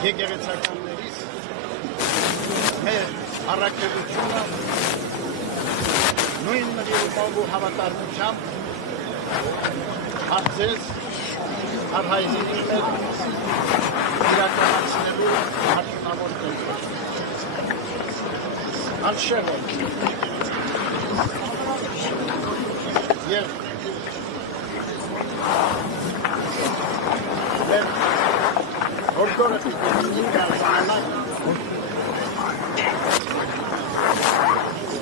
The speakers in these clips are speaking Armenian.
Եկեղեցականներից մեր առաքելությունը նույն մտերմով ու հավատարմությամբ արծես արհայզիների մեր իրականացնելու հարկավոր կենտրոն։ Անշեղ է և մեր հորդորը պիտի կարծանանակ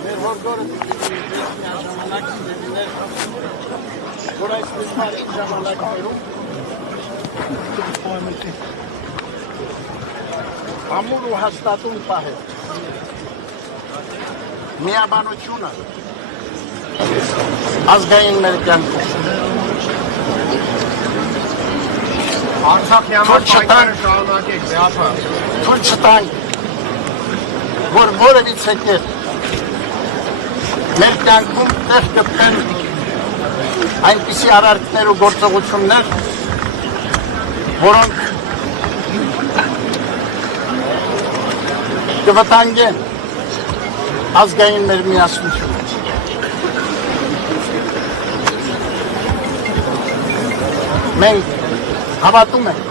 մեր հորդորը պիտի ժամանակ սիրելիներ որ այս միսմարին ժամանակներում ամուր ու հաստատուն պահել միաբանությունը ազգային մեր կյանքում Արցախի համար պայքարը շարունակեք, վեհապա։ Թույլ չտանք, որ որևիցե կերպ մեր կյանքում տեղ գտնեն այնպիսի արարքներ ու գործողություններ, որոնք կվտանգեն ազգային մեր միասնությունը։ Մենք հավատում ենք,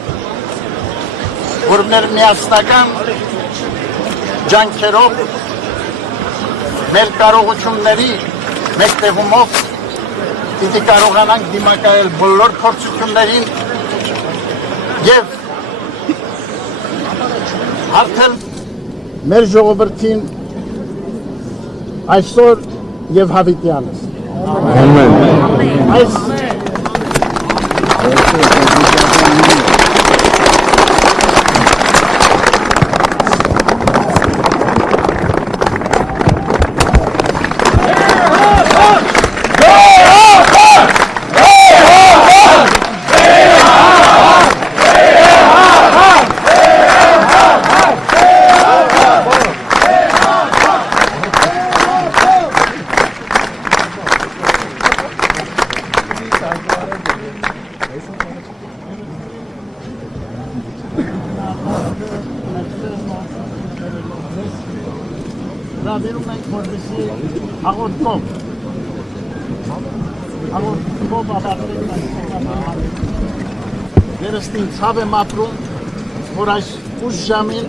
որ մեր միասնական ջանքերով, մեր կարողությունների մեկտեղումով պիտի կարողանանք դիմակայել բոլոր փորձություններին և հարթել մեր ժողովրդին այսօր և հավիտյանս։ Այս Հրավիրում ենք, որպեսզի աղոթքով ավարտենք այս սովորական երեստին ցավ եմ ապրում, որ այս ուշ ժամին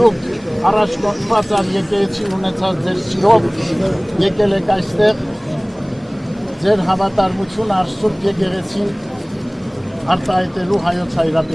դուք առաջ կոչված եկեղեցին ունեցած ձեր սիրով եկել եք այստեղ ձեր հավատարմություն առ Սուրբ եկեղեցին արտահայտելու հայոց հայրապետին